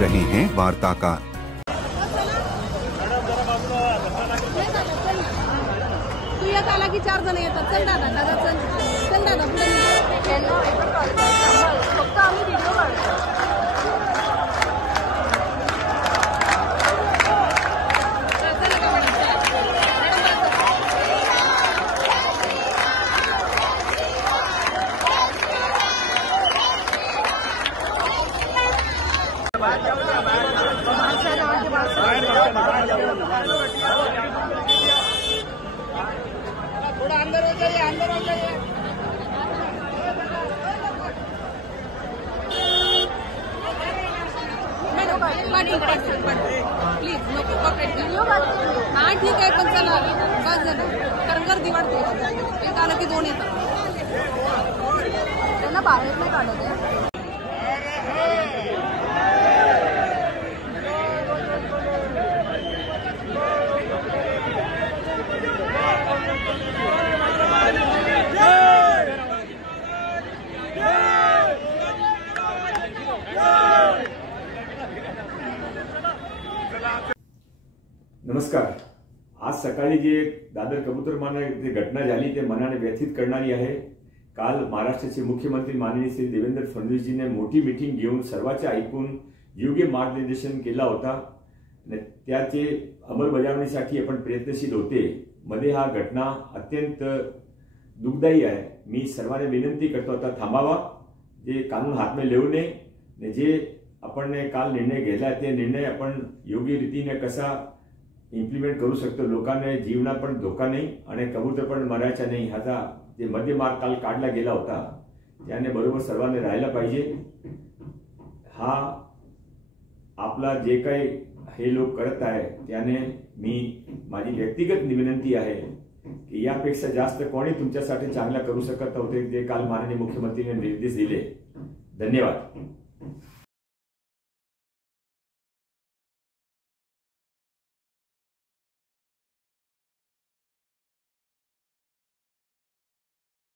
रहे हैं वार्ताकार। तू येत आला की 4 जण येतात। चल दादा, दादा चल, चल दादा पुढे फक्त आम्ही व्हिडिओ काढतो। थोड़ा अंदर हो जाइए, अंदर हो जाइए। प्लीज नको हाँ ठीक आहे, पण चला बस झालं, कारण गर्दी वाढते। एक आलं की 2 येतात, त्यांना बाहेर नाही काढत आहे। नमस्कार। आज सकाळी जे दादर कबूतरमाने जे घटना झाली ते मनाने व्यथित करणारी आहे। काल महाराष्ट्राचे मुख्यमंत्री माननीय श्री देवेंद्र फडणवीसजीने मोठी मीटिंग घेऊन सर्वांचे ऐकून योग्य मार्गदर्शन केला होता। त्याचे अंमलबजावणीसाठी आपण प्रयत्नशील होते। मध्ये हा घटना अत्यंत दुःखदायी आहे। मी सर्वांना विनंती करतो आता थांबावा, जे कानून हात में लेऊ नये। जे आपण काल निर्णय घेतला ते निर्णय आपण योग्य रीतीने कसा इम्प्लिमेंट करू शकतो, लोकांना जीवना पण धोका नाही आणि कबूतर पण मरायचा नाही, ह्याचा जे मध्यमार्ग काल काढला गेला होता त्याने बरोबर सर्वांनी राहायला पाहिजे। हा आपला जे काही हे लोक करत आहे त्याने माझी व्यक्तिगत विनंती आहे की यापेक्षा जास्त कोणी तुमच्यासाठी चांगला करू शकत होते जे काल माननीय मुख्यमंत्रीने निर्देश दिले। धन्यवाद।